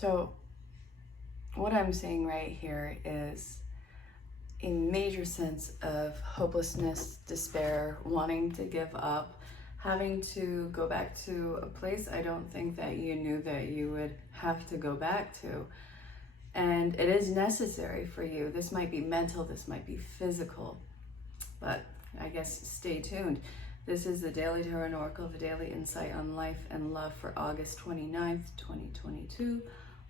So what I'm seeing right here is a major sense of hopelessness, despair, wanting to give up, having to go back to a place I don't think that you knew that you would have to go back to. And it is necessary for you. This might be mental, this might be physical, but I guess stay tuned. This is the Daily Tarot Oracle, the daily insight on life and love for August 29th, 2022.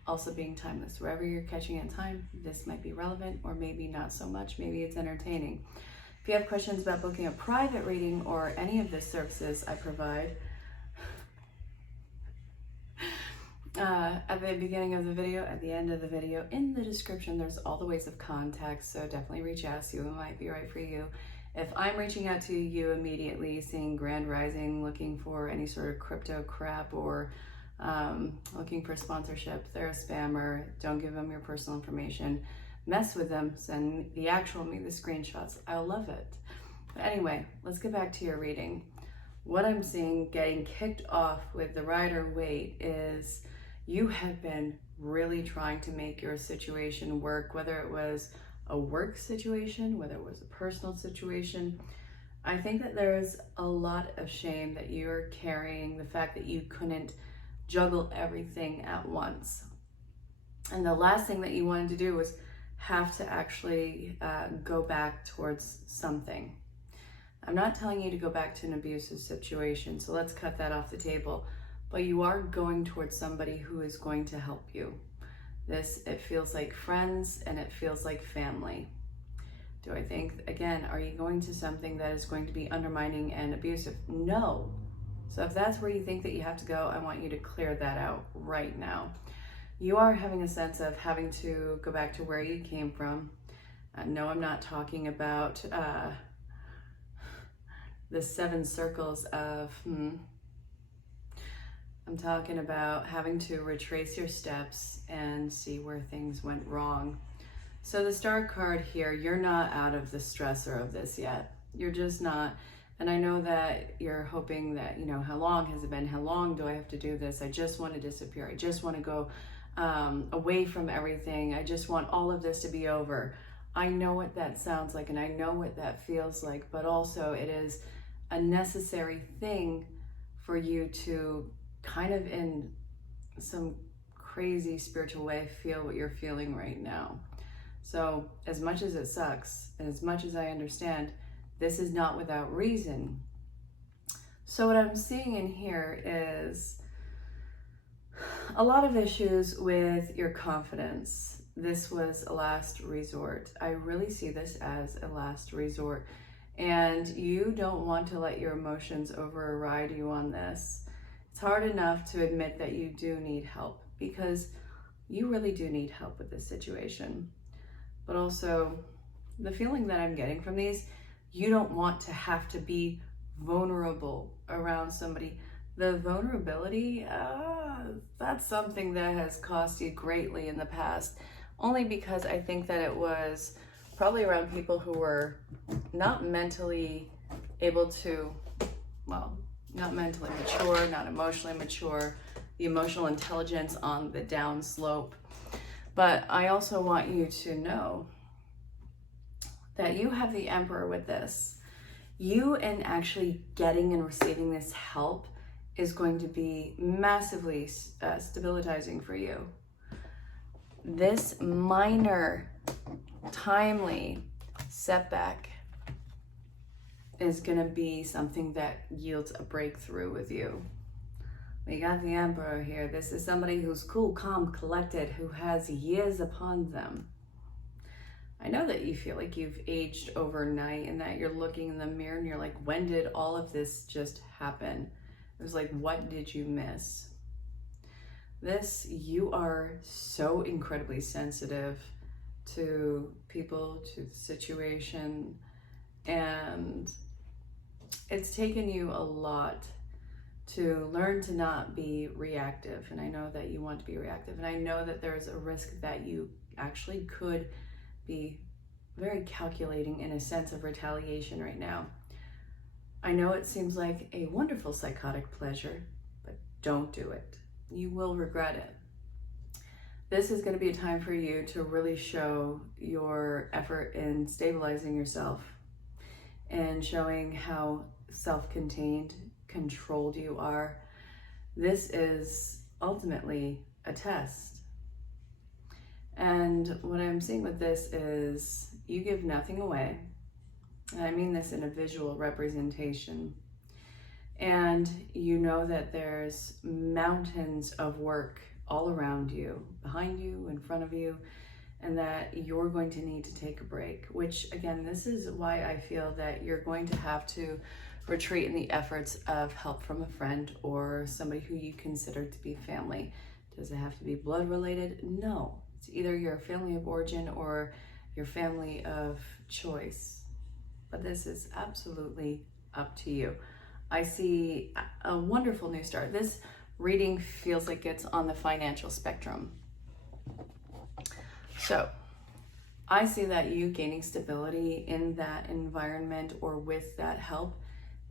Also being timeless. Wherever you're catching in time, this might be relevant or maybe not so much. Maybe it's entertaining. If you have questions about booking a private reading or any of the services I provide, at the beginning of the video, at the end of the video, in the description, there's all the ways of contact, so definitely reach out, see what might be right for you. If I'm reaching out to you immediately, seeing Grand Rising, looking for any sort of crypto crap or looking for sponsorship, they're a spammer, don't give them your personal information, mess with them, send the actual me the screenshots, I'll love it. But anyway, let's get back to your reading. What I'm seeing getting kicked off with the Rider-Waite is you have been really trying to make your situation work, whether it was a work situation, whether it was a personal situation. I think that there's a lot of shame that you're carrying, the fact that you couldn't juggle everything at once. And the last thing that you wanted to do was have to actually go back towards something. I'm not telling you to go back to an abusive situation, so let's cut that off the table. But you are going towards somebody who is going to help you. It feels like friends and it feels like family. Do I think, again, are you going to something that is going to be undermining and abusive? No. So if that's where you think that you have to go, I want you to clear that out right now. You are having a sense of having to go back to where you came from. No, I'm not talking about the 7 circles of, I'm talking about having to retrace your steps and see where things went wrong. So the Star card here, you're not out of the stressor of this yet. You're just not. And I know that you're hoping that, how long has it been? How long do I have to do this? I just want to disappear. I just want to go away from everything. I just want all of this to be over. I know what that sounds like and I know what that feels like, but also it is a necessary thing for you to kind of in some crazy spiritual way feel what you're feeling right now. So as much as it sucks and as much as I understand, this is not without reason. So what I'm seeing in here is a lot of issues with your confidence. This was a last resort. I really see this as a last resort. And you don't want to let your emotions override you on this. It's hard enough to admit that you do need help because you really do need help with this situation. But also the feeling that I'm getting from these, you don't want to have to be vulnerable around somebody. The vulnerability, that's something that has cost you greatly in the past, only because I think that it was probably around people who were not mentally able to, not mentally mature, not emotionally mature, the emotional intelligence on the down slope. But I also want you to know that you have the Emperor with this. You and actually getting and receiving this help is going to be massively stabilizing for you. This minor, timely setback is going to be something that yields a breakthrough with you. We got the Emperor here. This is somebody who's cool, calm, collected, who has years upon them. I know that you feel like you've aged overnight and that you're looking in the mirror and you're like, when did all of this just happen? It was like, what did you miss? You are so incredibly sensitive to people, to the situation, and it's taken you a lot to learn to not be reactive. And I know that you want to be reactive, and I know that there's a risk that you actually could be very calculating in a sense of retaliation right now. I know it seems like a wonderful psychotic pleasure, but don't do it. You will regret it. This is going to be a time for you to really show your effort in stabilizing yourself and showing how self-contained, controlled you are. This is ultimately a test. And what I'm seeing with this is you give nothing away. And I mean this in a visual representation. And you know that there's mountains of work all around you, behind you, in front of you, and that you're going to need to take a break, which again, this is why I feel that you're going to have to retreat in the efforts of help from a friend or somebody who you consider to be family. Does it have to be blood related? No, it's either your family of origin or your family of choice. But this is absolutely up to you. I see a wonderful new start. This reading feels like it's on the financial spectrum. So I see that you gaining stability in that environment or with that help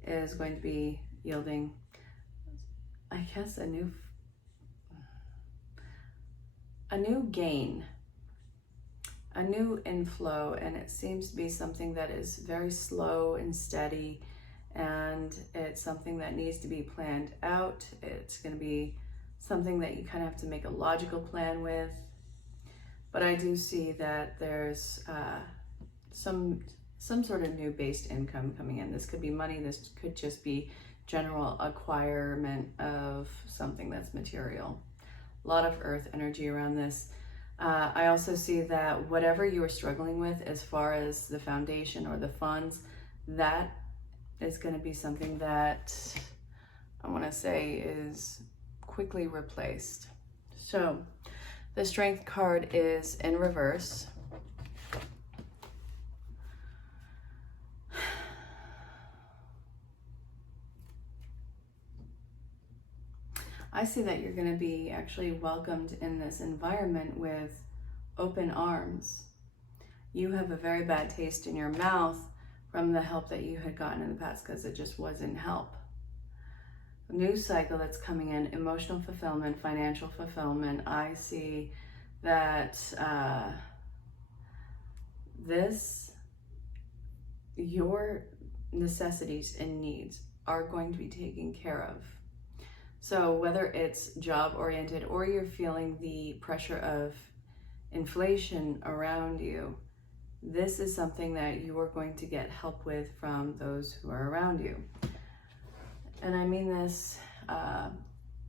is going to be yielding, I guess, a new gain, a new inflow, and it seems to be something that is very slow and steady, and it's something that needs to be planned out. It's going to be something that you kind of have to make a logical plan with. But I do see that there's some sort of new based income coming in. This could be money. This could just be general acquirement of something that's material. A lot of earth energy around this. I also see that whatever you are struggling with as far as the foundation or the funds, that is going to be something that I want to say is quickly replaced. So the Strength card is in reverse. I see that you're going to be actually welcomed in this environment with open arms. You have a very bad taste in your mouth from the help that you had gotten in the past because it just wasn't help. A new cycle that's coming in, emotional fulfillment, financial fulfillment. I see that your necessities and needs are going to be taken care of. So whether it's job oriented or you're feeling the pressure of inflation around you, this is something that you are going to get help with from those who are around you. And I mean this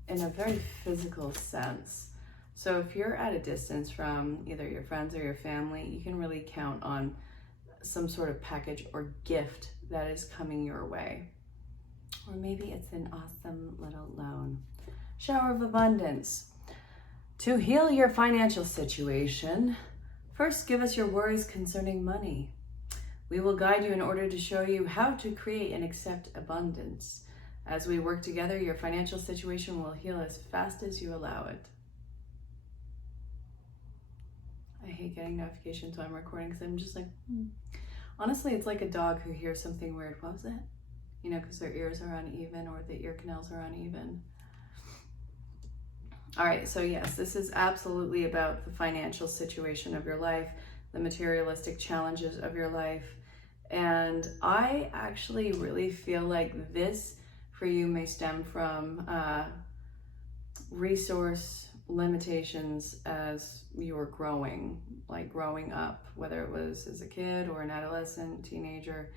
in a very physical sense. So if you're at a distance from either your friends or your family, you can really count on some sort of package or gift that is coming your way. Or maybe it's an awesome little loan. Shower of abundance. To heal your financial situation, first give us your worries concerning money. We will guide you in order to show you how to create and accept abundance. As we work together, your financial situation will heal as fast as you allow it. I hate getting notifications when I'm recording because I'm just like, Honestly, it's like a dog who hears something weird. What was it? You know, because their ears are uneven or the ear canals are uneven. All right, so yes, this is absolutely about the financial situation of your life, the materialistic challenges of your life. And I actually really feel like this for you may stem from resource limitations as you were growing, like growing up, whether it was as a kid or an adolescent, teenager.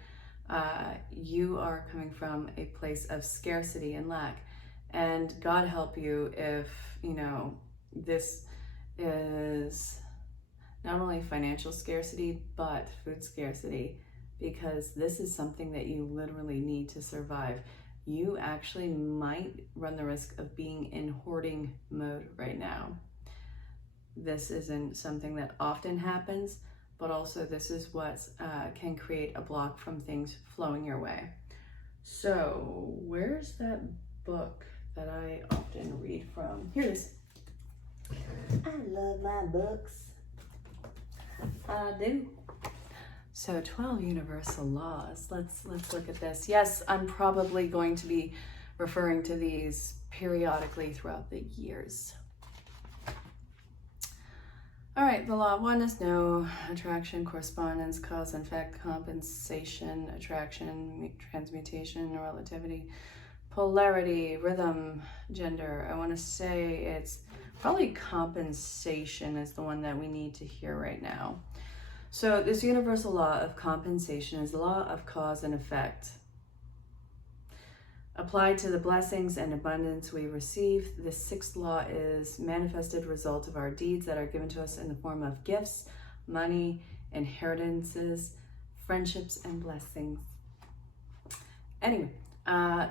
You are coming from a place of scarcity and lack. And God help you if, you know, this is not only financial scarcity, but food scarcity, because this is something that you literally need to survive. You actually might run the risk of being in hoarding mode right now. This isn't something that often happens, but also this is what can create a block from things flowing your way. So where's that book that I often read from? Here it is. I love my books. I do. So 12 universal laws. Let's look at this. Yes, I'm probably going to be referring to these periodically throughout the years. All right, the law of oneness, no. Attraction, correspondence, cause and effect, compensation, attraction, transmutation, relativity, polarity, rhythm, gender. I want to say it's probably compensation is the one that we need to hear right now. So this universal law of compensation is the law of cause and effect. Applied to the blessings and abundance we receive, the sixth law is manifested result of our deeds that are given to us in the form of gifts, money, inheritances, friendships, and blessings. Anyway,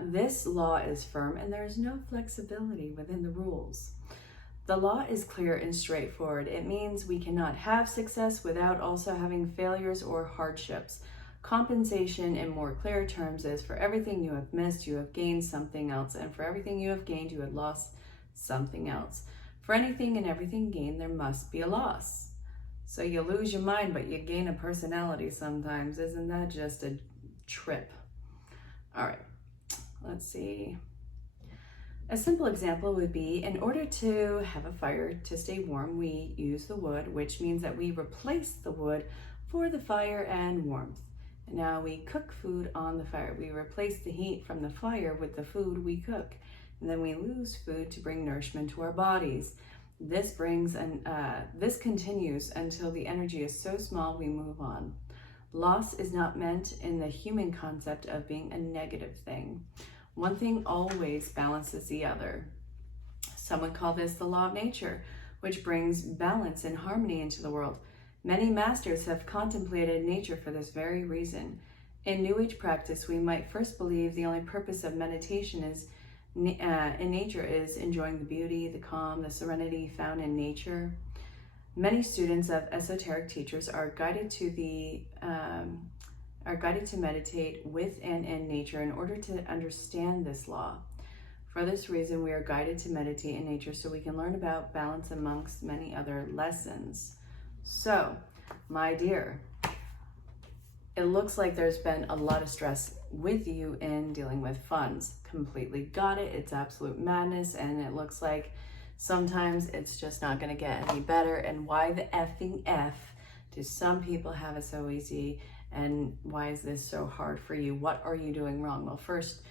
this law is firm and there is no flexibility within the rules. The law is clear and straightforward. It means we cannot have success without also having failures or hardships. Compensation in more clear terms is for everything you have missed, you have gained something else, and for everything you have gained, you have lost something else. For anything and everything gained, there must be a loss. So you lose your mind, but you gain a personality sometimes. Isn't that just a trip? All right, let's see. A simple example would be, in order to have a fire to stay warm, we use the wood, which means that we replace the wood for the fire and warmth. Now we cook food on the fire. We replace the heat from the fire with the food we cook. And then we lose food to bring nourishment to our bodies. This continues until the energy is so small we move on. Loss is not meant in the human concept of being a negative thing. One thing always balances the other. Some would call this the law of nature, which brings balance and harmony into the world. Many masters have contemplated nature for this very reason. In New Age practice, we might first believe the only purpose of meditation in nature is enjoying the beauty, the calm, the serenity found in nature. Many students of esoteric teachers are guided to meditate with and in nature in order to understand this law. For this reason, we are guided to meditate in nature so we can learn about balance amongst many other lessons. So, my dear, it looks like there's been a lot of stress with you in dealing with funds. Completely got it. It's absolute madness, and it looks like sometimes it's just not going to get any better. And why the effing F do some people have it so easy? And why is this so hard for you? What are you doing wrong? Well, first,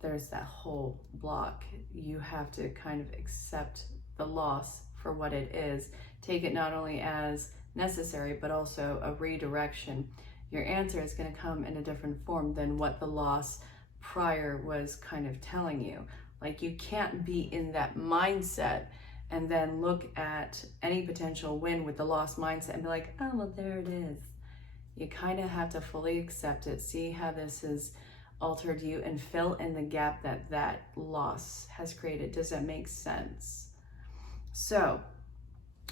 there's that whole block. You have to kind of accept the loss for what it is. Take it not only as necessary, but also a redirection. Your answer is going to come in a different form than what the loss prior was kind of telling you. Like, you can't be in that mindset and then look at any potential win with the lost mindset and be like, oh, well, there it is. You kind of have to fully accept it, see how this has altered you, and fill in the gap that that loss has created. Does that make sense? So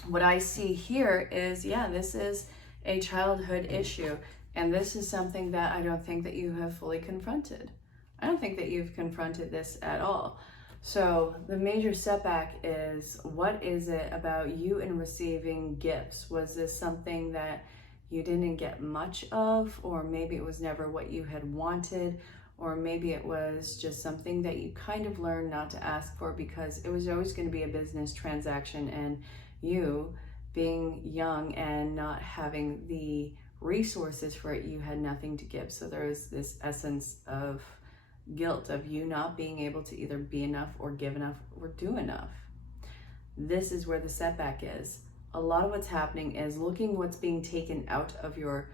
what I see here is, yeah, this is a childhood issue, and this is something that I don't think that you have fully confronted. I don't think that you've confronted this at all. So the major setback is, what is it about you in receiving gifts? Was this something that you didn't get much of, or maybe it was never what you had wanted, or maybe it was just something that you kind of learned not to ask for because it was always going to be a business transaction, and you being young and not having the resources for it, you had nothing to give. So there is this essence of guilt of you not being able to either be enough or give enough or do enough. This is where the setback is. A lot of what's happening is looking what's being taken out of your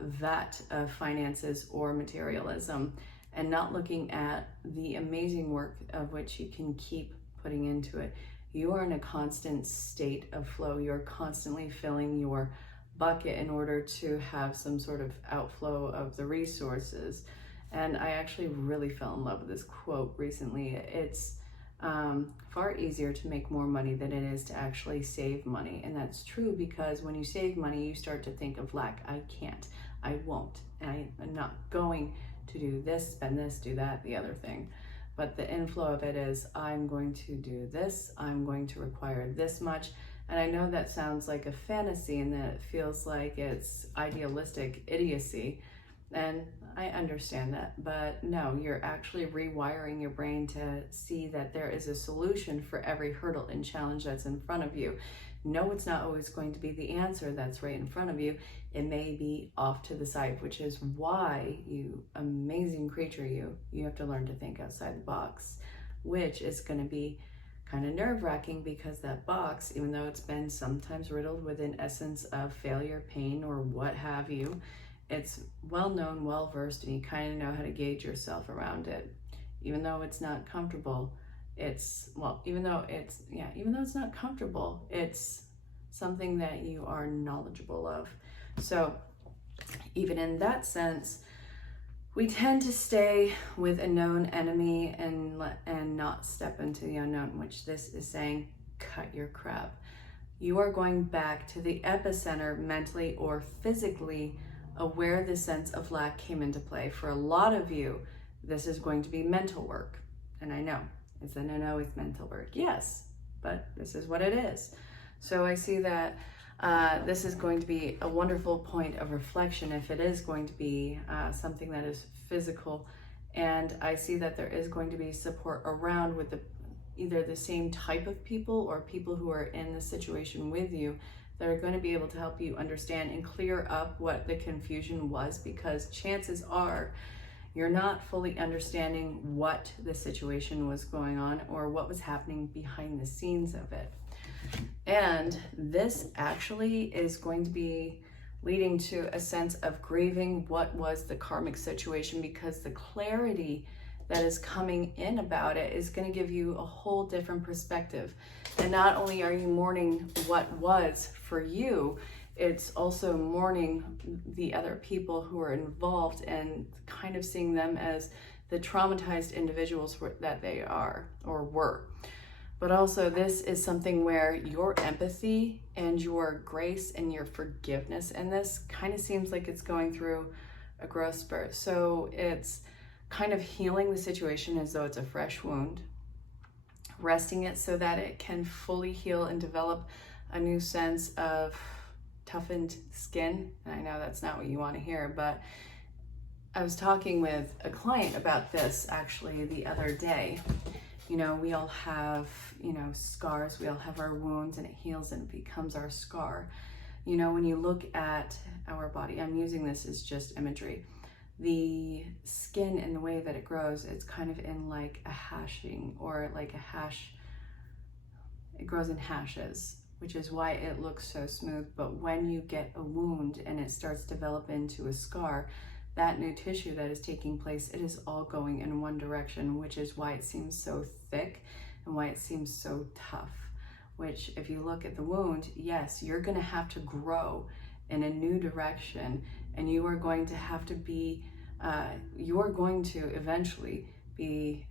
vat of finances or materialism, and not looking at the amazing work of which you can keep putting into it. You are in a constant state of flow. You're constantly filling your bucket in order to have some sort of outflow of the resources. And I actually really fell in love with this quote recently. It's far easier to make more money than it is to actually save money. And that's true, because when you save money, you start to think of lack. I can't, I won't, I'm not going to do this, spend this, do that, the other thing. But the inflow of it is, I'm going to do this, I'm going to require this much. And I know that sounds like a fantasy and that it feels like it's idealistic idiocy. And I understand that, but no, you're actually rewiring your brain to see that there is a solution for every hurdle and challenge that's in front of you. No, it's not always going to be the answer that's right in front of you. It may be off to the side, which is why, you amazing creature, you have to learn to think outside the box, which is going to be kind of nerve-wracking, because that box, even though it's been sometimes riddled with an essence of failure, pain, or what have you, it's well known, well versed, and you kind of know how to gauge yourself around it. Even though it's not comfortable, even though it's not comfortable, it's something that you are knowledgeable of. So even in that sense, we tend to stay with a known enemy and not step into the unknown, which this is saying, cut your crap. You are going back to the epicenter mentally or physically of where the sense of lack came into play. For a lot of you, this is going to be mental work. And I know, it's a no, it's mental work. Yes, but this is what it is. So I see that this is going to be a wonderful point of reflection if it is going to be something that is physical. And I see that there is going to be support around with either the same type of people or people who are in the situation with you that are going to be able to help you understand and clear up what the confusion was, because chances are you're not fully understanding what the situation was going on or what was happening behind the scenes of it. And this actually is going to be leading to a sense of grieving what was the karmic situation, because the clarity that is coming in about it is going to give you a whole different perspective. And not only are you mourning what was for you, it's also mourning the other people who are involved and kind of seeing them as the traumatized individuals that they are or were. But also this is something where your empathy and your grace and your forgiveness in this kind of seems like it's going through a growth spurt. So it's kind of healing the situation as though it's a fresh wound, resting it so that it can fully heal and develop a new sense of toughened skin. And I know that's not what you want to hear, but I was talking with a client about this actually the other day. You know, we all have, scars, we all have our wounds, and it heals and it becomes our scar. You know, when you look at our body, I'm using this as just imagery, the skin and the way that it grows, it's kind of in like a hashing, or like a hash, it grows in hashes, which is why it looks so smooth. But when you get a wound and it starts to develop into a scar, that new tissue that is taking place, it is all going in one direction, which is why it seems so thick and why it seems so tough. Which, if you look at the wound, yes, you're going to have to grow in a new direction, and you are going to have to be, you're going to eventually be,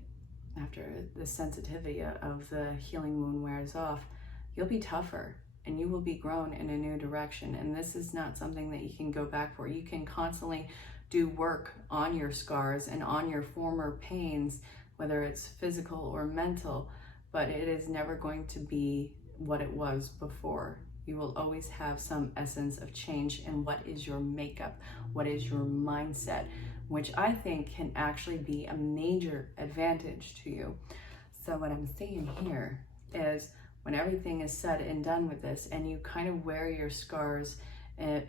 after the sensitivity of the healing wound wears off, you'll be tougher and you will be grown in a new direction. And this is not something that you can go back for. You can constantly do work on your scars and on your former pains, whether it's physical or mental, but it is never going to be what it was before. You will always have some essence of change in what is your makeup, what is your mindset, which I think can actually be a major advantage to you. So what I'm saying here is, when everything is said and done with this, and you kind of wear your scars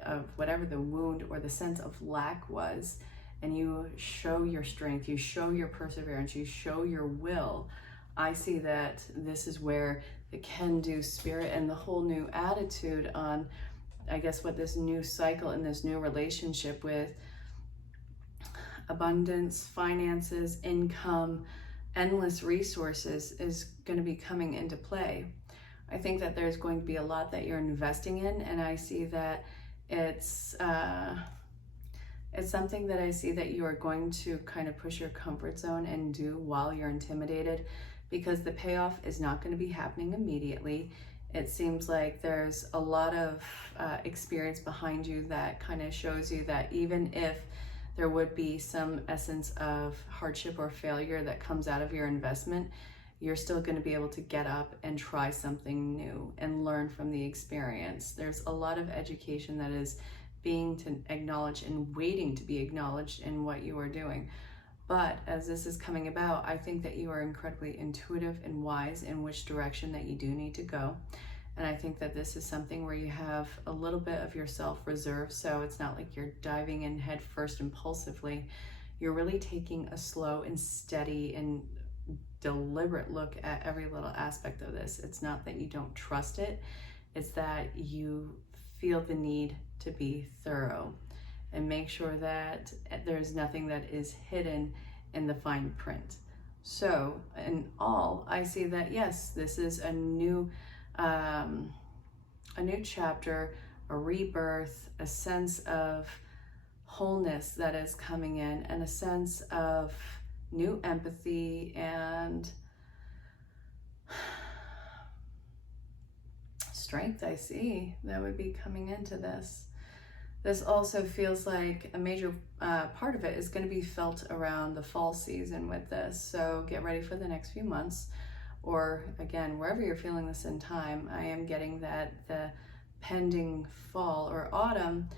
of whatever the wound or the sense of lack was, and you show your strength, you show your perseverance, you show your will, I see that this is where the can-do spirit and the whole new attitude on, I guess, what this new cycle and this new relationship with abundance, finances, income, endless resources is going to be coming into play. I think that there's going to be a lot that you're investing in, and I see that it's something that I see that you are going to kind of push your comfort zone and do while you're intimidated, because the payoff is not going to be happening immediately. It seems like there's a lot of experience behind you that kind of shows you that even if there would be some essence of hardship or failure that comes out of your investment, you're still going to be able to get up and try something new and learn from the experience. There's a lot of education that is being acknowledged and waiting to be acknowledged in what you are doing. But as this is coming about, I think that you are incredibly intuitive and wise in which direction that you do need to go. And I think that this is something where you have a little bit of yourself reserved, so it's not like you're diving in head first impulsively. You're really taking a slow and steady and deliberate look at every little aspect of this. It's not that you don't trust it, it's that you feel the need to be thorough and make sure that there's nothing that is hidden in the fine print. So in all, I see that yes, this is a new chapter, a rebirth, a sense of wholeness that is coming in, and a sense of new empathy and strength I see that would be coming into this. This also feels like a major part of it is going to be felt around the fall season with this. So get ready for the next few months, or again, wherever you're feeling this in time. I am getting that the pending fall or autumn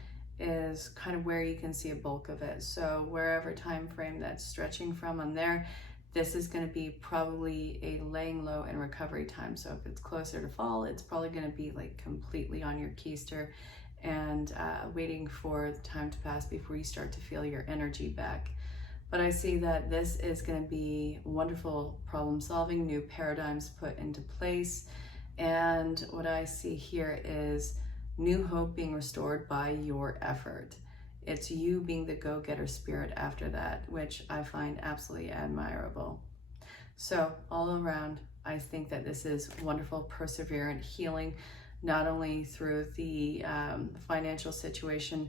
is kind of where you can see a bulk of it. So wherever time frame that's stretching from on there, this is going to be probably a laying low and recovery time. So if it's closer to fall, it's probably going to be like completely on your keister and waiting for the time to pass before you start to feel your energy back. But I see that this is going to be wonderful problem solving, new paradigms put into place. And what I see here is new hope being restored by your effort. It's you being the go-getter spirit after that, which I find absolutely admirable. So all around, I think that this is wonderful, perseverant healing, not only through the financial situation,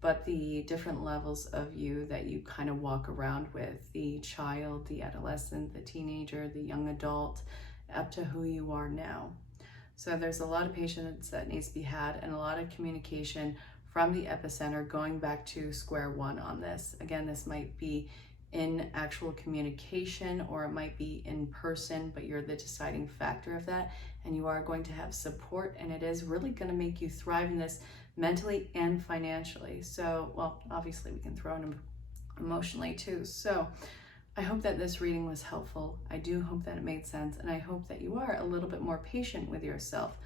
but the different levels of you that you kind of walk around with, the child, the adolescent, the teenager, the young adult, up to who you are now. So there's a lot of patience that needs to be had, and a lot of communication from the epicenter going back to square one on this. Again, this might be in actual communication, or it might be in person, but you're the deciding factor of that, and you are going to have support, and it is really going to make you thrive in this mentally and financially. So, well, obviously we can throw in emotionally too. So I hope that this reading was helpful. I do hope that it made sense, and I hope that you are a little bit more patient with yourself.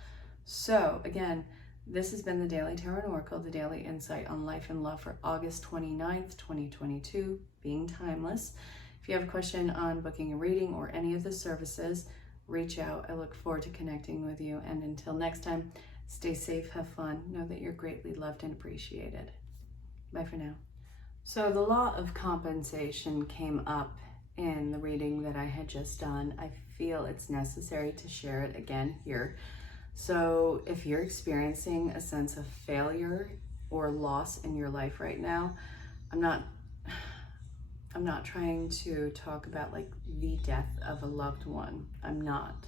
So again, this has been the Daily Tarot and Oracle, the daily insight on life and love for August 29th, 2022, being timeless. If you have a question on booking a reading or any of the services, reach out. I look forward to connecting with you. And until next time, stay safe, have fun, know that you're greatly loved and appreciated. Bye for now. So the law of compensation came up in the reading that I had just done. I feel it's necessary to share it again here. So if you're experiencing a sense of failure or loss in your life right now, I'm not trying to talk about like the death of a loved one. I'm not.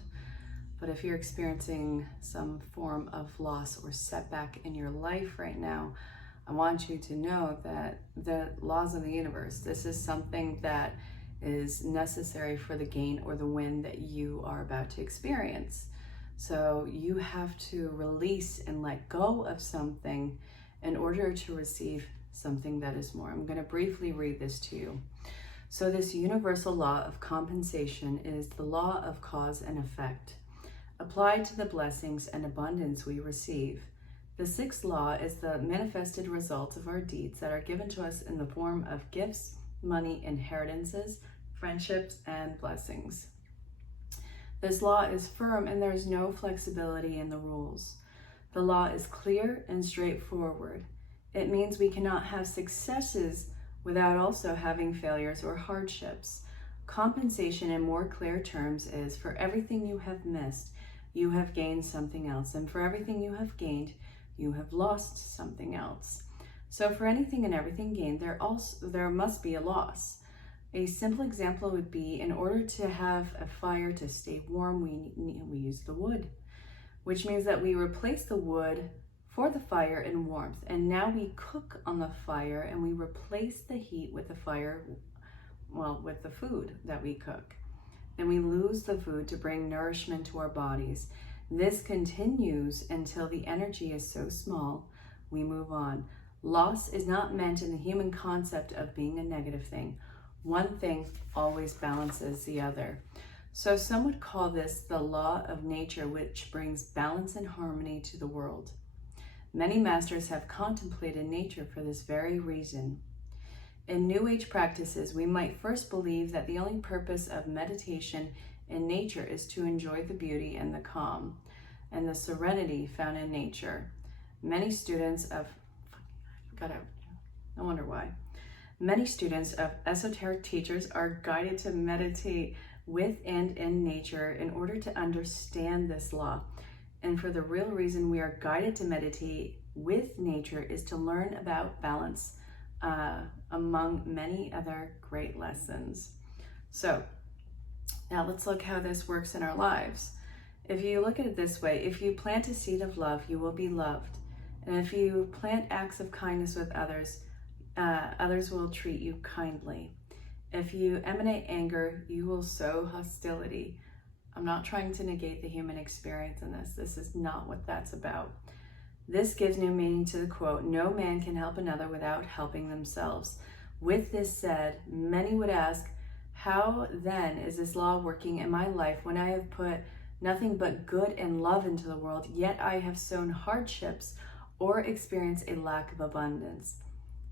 But if you're experiencing some form of loss or setback in your life right now, I want you to know that the laws of the universe, this is something that is necessary for the gain or the win that you are about to experience. So you have to release and let go of something in order to receive something that is more. I'm going to briefly read this to you. So this universal law of compensation is the law of cause and effect, applied to the blessings and abundance we receive. The sixth law is the manifested result of our deeds that are given to us in the form of gifts, money, inheritances, friendships, and blessings. This law is firm and there is no flexibility in the rules. The law is clear and straightforward. It means we cannot have successes without also having failures or hardships. Compensation in more clear terms is, for everything you have missed, you have gained something else, and for everything you have gained, you have lost something else. So for anything and everything gained, there must be a loss. A simple example would be, in order to have a fire to stay warm, we use the wood, which means that we replace the wood for the fire and warmth. And now we cook on the fire and we replace the heat with the fire, well, with the food that we cook. Then we lose the food to bring nourishment to our bodies. This continues until the energy is so small, we move on. Loss is not meant in the human concept of being a negative thing. One thing always balances the other. So some would call this the law of nature, which brings balance and harmony to the world. Many masters have contemplated nature for this very reason. In New Age practices, we might first believe that the only purpose of meditation in nature is to enjoy the beauty and the calm and the serenity found in nature. Many students of, no wonder why. Many students of esoteric teachers are guided to meditate with and in nature in order to understand this law. And for the real reason we are guided to meditate with nature is to learn about balance, among many other great lessons. So now let's look how this works in our lives. If you look at it this way, if you plant a seed of love, you will be loved. And if you plant acts of kindness with others, others will treat you kindly. If you emanate anger, you will sow hostility. I'm not trying to negate the human experience in this. This is not what that's about. This gives new meaning to the quote, "No man can help another without helping themselves." With this said, many would ask, how then is this law working in my life when I have put nothing but good and love into the world, yet I have sown hardships or experienced a lack of abundance?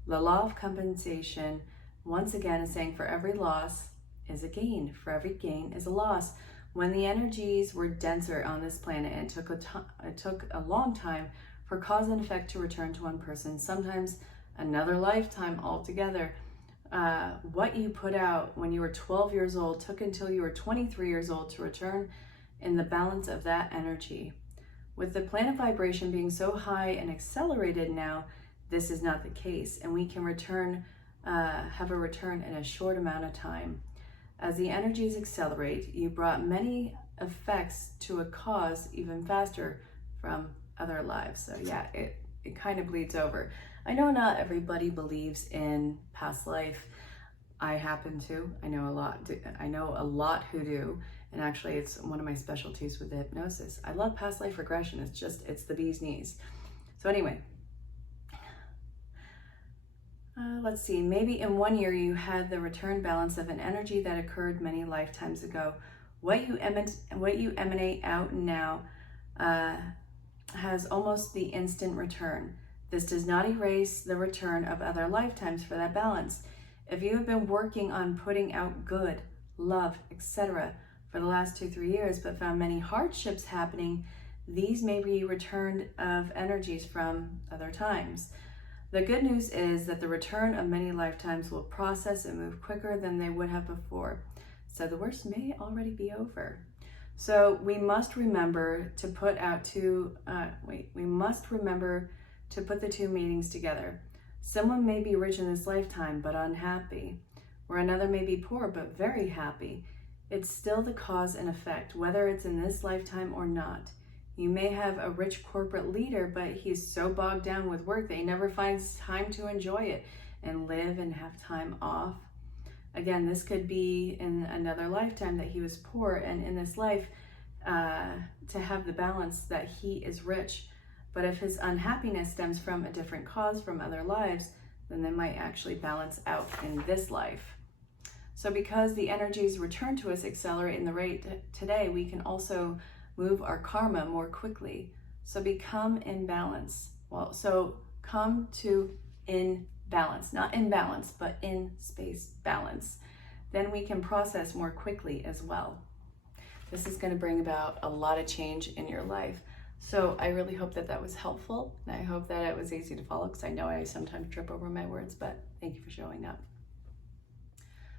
The law of compensation, once again, is saying for every loss is a gain, for every gain is a loss. When the energies were denser on this planet, and it took a long time for cause and effect to return to one person, sometimes another lifetime altogether. What you put out when you were 12 years old took until you were 23 years old to return in the balance of that energy. With the planet vibration being so high and accelerated now, this is not the case, and we can have a return in a short amount of time. As the energies accelerate, you brought many effects to a cause even faster from other lives. So yeah, it kind of bleeds over. I know not everybody believes in past life. I happen to. I know a lot who do. And actually, it's one of my specialties with the hypnosis. I love past life regression. It's the bee's knees. So anyway, let's see. Maybe in one year you had the return balance of an energy that occurred many lifetimes ago. What you emanate out now has almost the instant return. This does not erase the return of other lifetimes for that balance. If you have been working on putting out good, love, etc. for the last 2-3 years, but found many hardships happening, these may be returned of energies from other times. The good news is that the return of many lifetimes will process and move quicker than they would have before. So the worst may already be over. So we must remember to put the two meanings together. Someone may be rich in this lifetime but unhappy, or another may be poor but very happy. It's still the cause and effect, whether it's in this lifetime or not. You may have a rich corporate leader, but he's so bogged down with work that he never finds time to enjoy it and live and have time off. Again, this could be in another lifetime that he was poor, and in this life to have the balance that he is rich. But if his unhappiness stems from a different cause from other lives, then they might actually balance out in this life. So because the energies return to us accelerate in the rate today, we can also move our karma more quickly. So become in balance. So come to in balance, not imbalance, but in space balance. Then we can process more quickly as well. This is going to bring about a lot of change in your life. So I really hope that was helpful. And I hope that it was easy to follow, because I know I sometimes trip over my words, but thank you for showing up.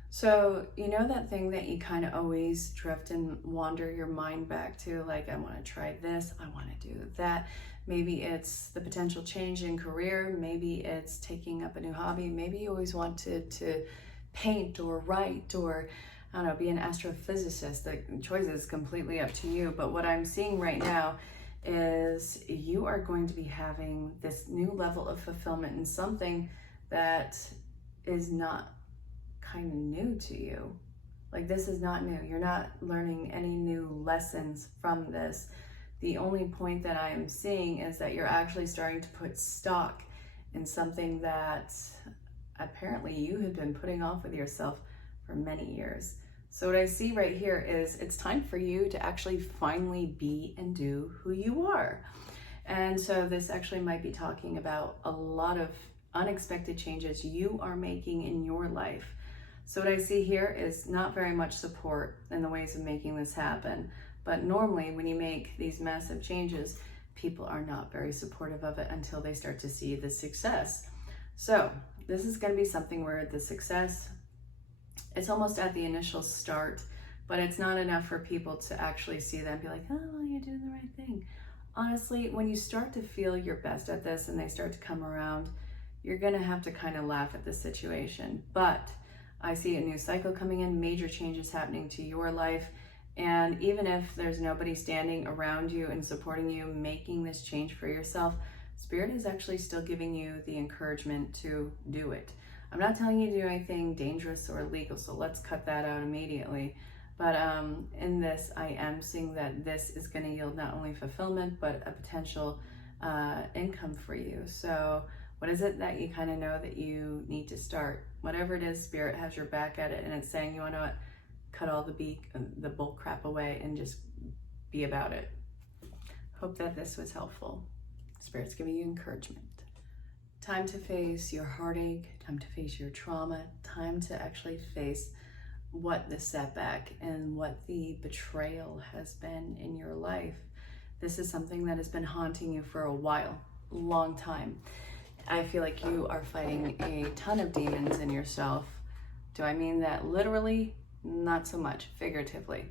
So, you know that thing that you kind of always drift and wander your mind back to, like, I want to try this, I want to do that. Maybe it's the potential change in career, maybe it's taking up a new hobby, maybe you always wanted to paint or write or, I don't know, be an astrophysicist. The choice is completely up to you. But what I'm seeing right now is you are going to be having this new level of fulfillment in something that is not kind of new to you. Like, this is not new. You're not learning any new lessons from this. The only point that I'm seeing is that you're actually starting to put stock in something that apparently you have been putting off with yourself for many years. So what I see right here is it's time for you to actually finally be and do who you are. And so this actually might be talking about a lot of unexpected changes you are making in your life. So what I see here is not very much support in the ways of making this happen. But normally when you make these massive changes, people are not very supportive of it until they start to see the success. So this is going to be something where the success, it's almost at the initial start, but it's not enough for people to actually see that and be like, oh, well, you're doing the right thing. Honestly, when you start to feel your best at this and they start to come around, you're going to have to kind of laugh at the situation. But I see a new cycle coming in, major changes happening to your life. And even if there's nobody standing around you and supporting you making this change for yourself, Spirit is actually still giving you the encouragement to do it. I'm not telling you to do anything dangerous or illegal, so let's cut that out immediately. But in this, I am seeing that this is going to yield not only fulfillment, but a potential income for you. So what is it that you kind of know that you need to start? Whatever it is, Spirit has your back at it, and it's saying, you want to cut all the bull crap away and just be about it. Hope that this was helpful. Spirit's giving you encouragement. Time to face your heartache, time to face your trauma, time to actually face what the setback and what the betrayal has been in your life. This is something that has been haunting you for a while, long time. I feel like you are fighting a ton of demons in yourself. Do I mean that literally? Not so much, figuratively.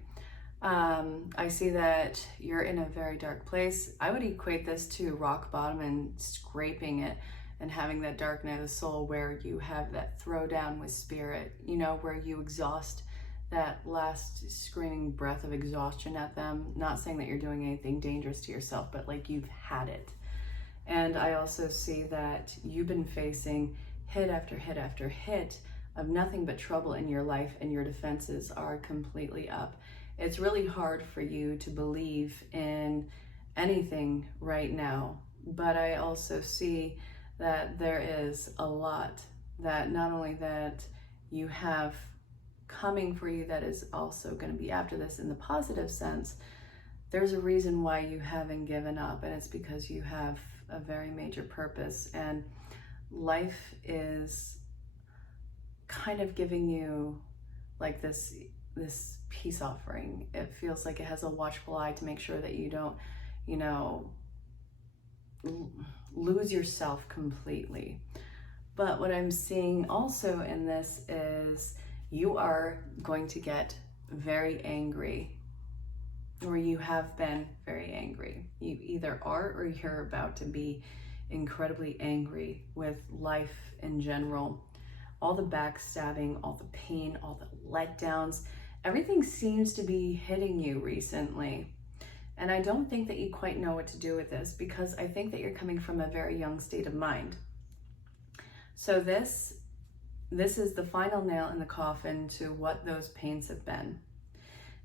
I see that you're in a very dark place. I would equate this to rock bottom and scraping it and having that dark night of the soul where you have that throwdown with Spirit, you know, where you exhaust that last screaming breath of exhaustion at them. Not saying that you're doing anything dangerous to yourself, but like you've had it. And I also see that you've been facing hit after hit after hit of nothing but trouble in your life, and your defenses are completely up. It's really hard for you to believe in anything right now, but I also see that there is a lot that not only that you have coming for you that is also going to be after this in the positive sense. There's a reason why you haven't given up, and it's because you have a very major purpose, and life is kind of giving you like this peace offering. It feels like it has a watchful eye to make sure that you don't, you know, lose yourself completely. But what I'm seeing also in this is you are going to get very angry, or you have been very angry. You either are or you're about to be incredibly angry with life in general. All the backstabbing, all the pain, all the letdowns, everything seems to be hitting you recently. And I don't think that you quite know what to do with this, because I think that you're coming from a very young state of mind. So this is the final nail in the coffin to what those pains have been.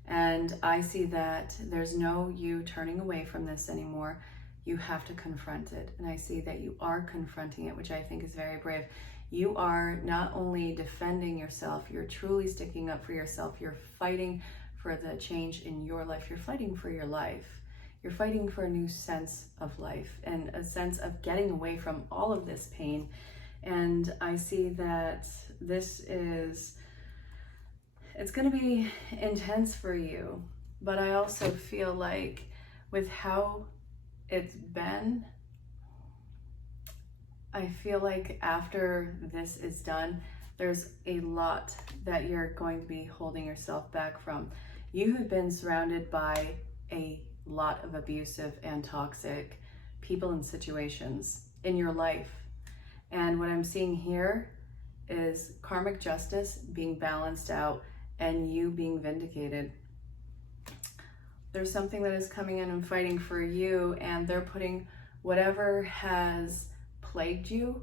And I see that there's no you turning away from this anymore. You have to confront it. And I see that you are confronting it, which I think is very brave. You are not only defending yourself, you're truly sticking up for yourself. You're fighting for the change in your life. You're fighting for your life. You're fighting for a new sense of life and a sense of getting away from all of this pain. And I see that it's going to be intense for you. But I also feel like with how it's been, I feel like after this is done, there's a lot that you're going to be holding yourself back from. You have been surrounded by a lot of abusive and toxic people and situations in your life. And what I'm seeing here is karmic justice being balanced out and you being vindicated. There's something that is coming in and fighting for you, and they're putting whatever has plagued you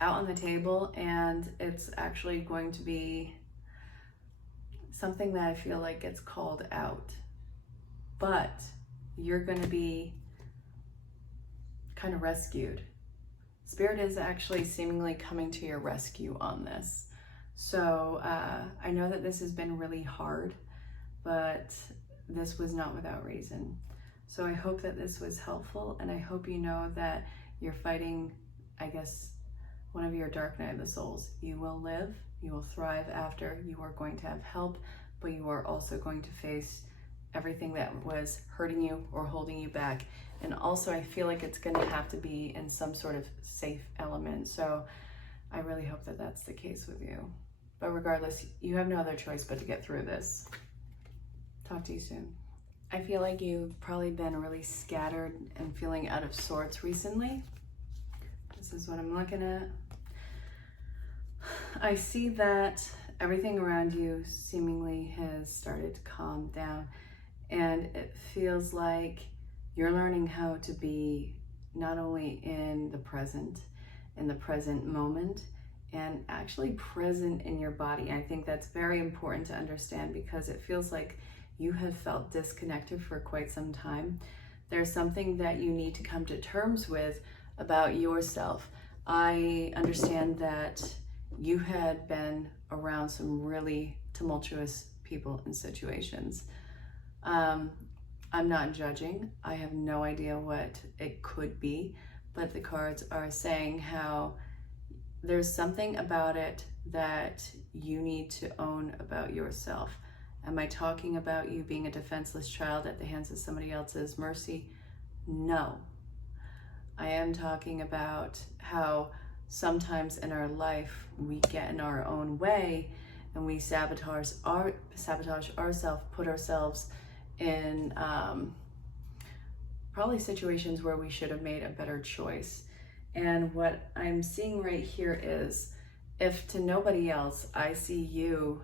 out on the table, and it's actually going to be something that I feel like gets called out. But you're going to be kind of rescued. Spirit is actually seemingly coming to your rescue on this. So I know that this has been really hard, but this was not without reason. So I hope that this was helpful, and I hope you know that you're fighting, I guess, one of your dark night of the souls. You will live, you will thrive after, you are going to have help, but you are also going to face everything that was hurting you or holding you back. And also I feel like it's going to have to be in some sort of safe element. So I really hope that that's the case with you. But regardless, you have no other choice but to get through this. Talk to you soon. I feel like you've probably been really scattered and feeling out of sorts recently. This is what I'm looking at. I see that everything around you seemingly has started to calm down, and it feels like you're learning how to be not only in the present moment, and actually present in your body. I think that's very important to understand, because it feels like you have felt disconnected for quite some time. There's something that you need to come to terms with about yourself. I understand that you had been around some really tumultuous people and situations. I'm not judging. I have no idea what it could be, but the cards are saying how there's something about it that you need to own about yourself. Am I talking about you being a defenseless child at the hands of somebody else's mercy? No. I am talking about how sometimes in our life we get in our own way and we sabotage ourselves, put ourselves in probably situations where we should have made a better choice. And what I'm seeing right here is, if to nobody else, I see you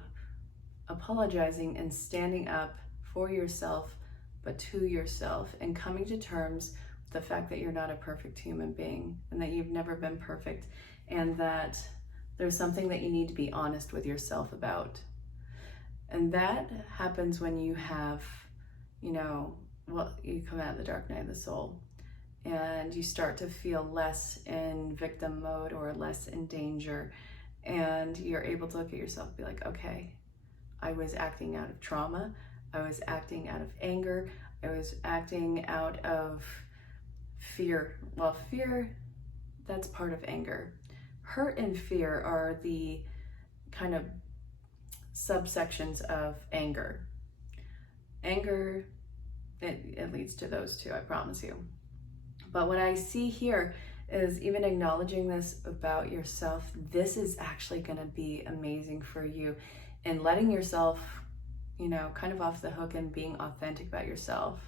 apologizing and standing up for yourself, but to yourself, and coming to terms with the fact that you're not a perfect human being, and that you've never been perfect, and that there's something that you need to be honest with yourself about. And that happens when you have, you come out of the dark night of the soul, and you start to feel less in victim mode or less in danger, and you're able to look at yourself and be like, okay, I was acting out of trauma, I was acting out of anger, I was acting out of fear. Well, fear, that's part of anger. Hurt and fear are the kind of subsections of anger. Anger, it leads to those two, I promise you. But what I see here is, even acknowledging this about yourself, this is actually going to be amazing for you, and letting yourself, kind of off the hook and being authentic about yourself.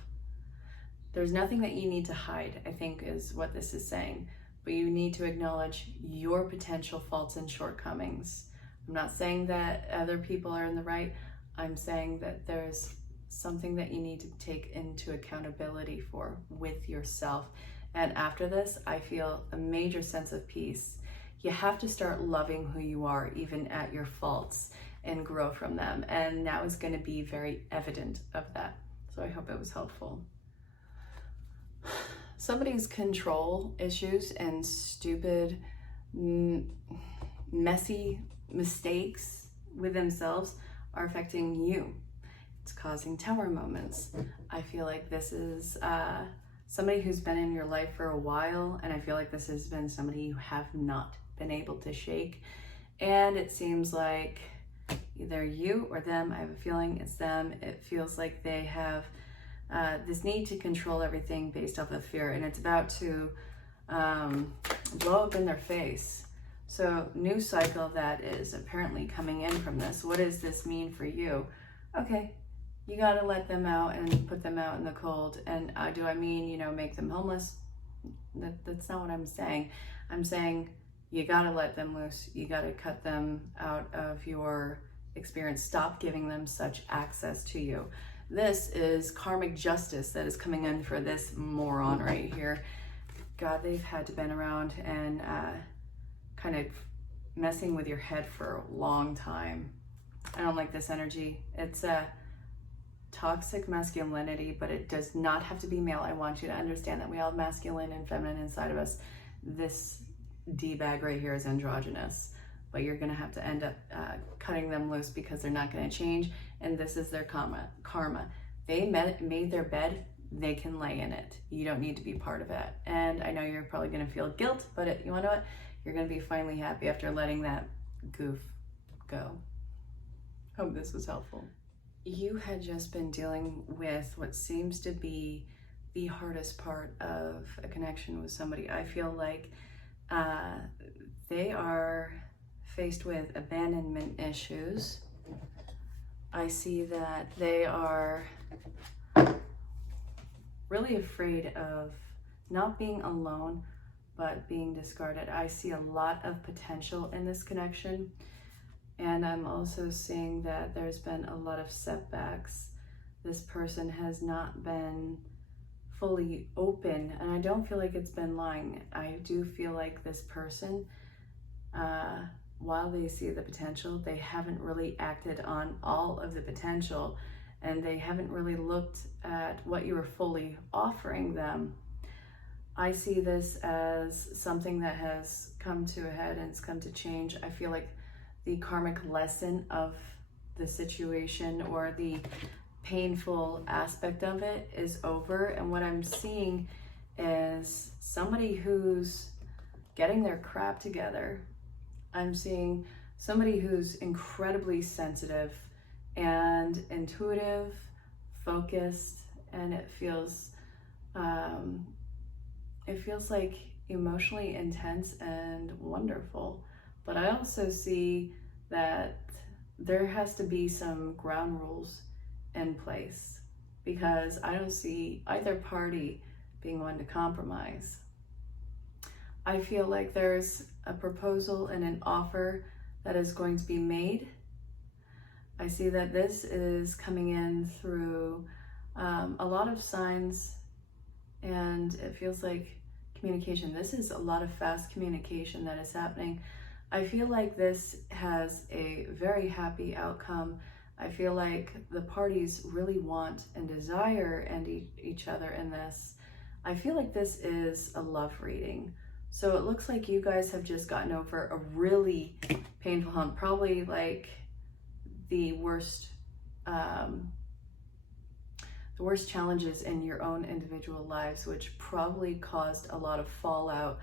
There's nothing that you need to hide, I think, is what this is saying. But you need to acknowledge your potential faults and shortcomings. I'm not saying that other people are in the right. I'm saying that there's something that you need to take into accountability for with yourself. And after this, I feel a major sense of peace. You have to start loving who you are, even at your faults, and grow from them. And now is going to be very evident of that. So I hope it was helpful. Somebody's control issues and stupid, messy mistakes with themselves are affecting you. It's causing tower moments. I feel like this is somebody who's been in your life for a while, and I feel like this has been somebody you have not been able to shake. And it seems like either you or them, I have a feeling it's them. It feels like they have this need to control everything based off of fear, and it's about to blow up in their face. So new cycle that is apparently coming in from this. What does this mean for you? Okay, you got to let them out and put them out in the cold. And do I mean, make them homeless? That's not what I'm saying. I'm saying you got to let them loose. You got to cut them out of your experience. Stop giving them such access to you. This is karmic justice that is coming in for this moron right here. God, they've had to been around and kind of messing with your head for a long time. I don't like this energy. It's a toxic masculinity, but it does not have to be male. I want you to understand that we all have masculine and feminine inside of us. This D-bag right here is androgynous. but you're going to have to end up cutting them loose because they're not going to change, and this is their karma. They made their bed, they can lay in it. You don't need to be part of it. And I know you're probably going to feel guilt, but you know what? You're going to be finally happy after letting that goof go. Hope this was helpful. You had just been dealing with what seems to be the hardest part of a connection with somebody. I feel like they are faced with abandonment issues. I see that they are really afraid of not being alone, but being discarded. I see a lot of potential in this connection, and I'm also seeing that there's been a lot of setbacks. This person has not been fully open, and I don't feel like it's been lying. I do feel like this person, while they see the potential, they haven't really acted on all of the potential, and they haven't really looked at what you were fully offering them. I see this as something that has come to a head and it's come to change. I feel like the karmic lesson of the situation or the painful aspect of it is over, and what I'm seeing is somebody who's getting their crap together. I'm seeing somebody who's incredibly sensitive and intuitive, focused, and it feels like emotionally intense and wonderful. But I also see that there has to be some ground rules in place, because I don't see either party being one to compromise. I feel like there's a proposal and an offer that is going to be made. I see that this is coming in through a lot of signs, and it feels like communication. This is a lot of fast communication that is happening. I feel like this has a very happy outcome. I feel like the parties really want and desire each other in this. I feel like this is a love reading. So it looks like you guys have just gotten over a really painful hump, probably like the worst challenges in your own individual lives, which probably caused a lot of fallout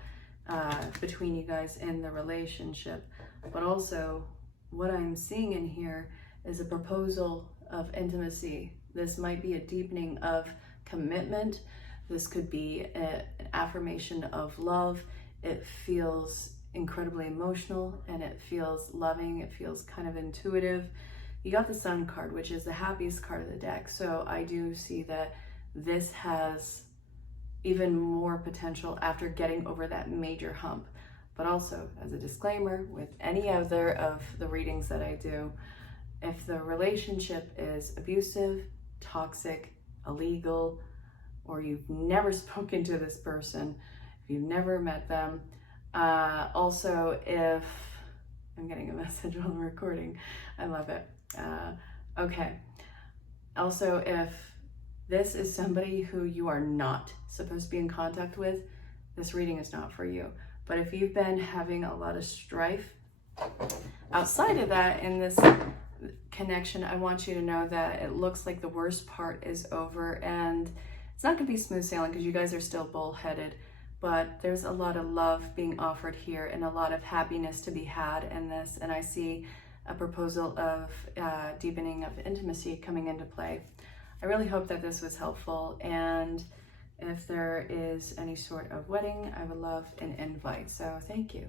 between you guys in the relationship. But also what I'm seeing in here is a proposal of intimacy. This might be a deepening of commitment. This could be an affirmation of love. It feels incredibly emotional, and it feels loving. It feels kind of intuitive. You got the Sun card, which is the happiest card of the deck. So I do see that this has even more potential after getting over that major hump. But also, as a disclaimer, with any other of the readings that I do, if the relationship is abusive, toxic, illegal, or you've never spoken to this person, if you've never met them, also if, I'm getting a message while I'm recording, I love it. Okay. Also, if this is somebody who you are not supposed to be in contact with, this reading is not for you. But if you've been having a lot of strife outside of that in this connection, I want you to know that it looks like the worst part is over, and it's not going to be smooth sailing because you guys are still bullheaded, but there's a lot of love being offered here and a lot of happiness to be had in this. And I see a proposal of deepening of intimacy coming into play. I really hope that this was helpful, and if there is any sort of wedding, I would love an invite. So thank you.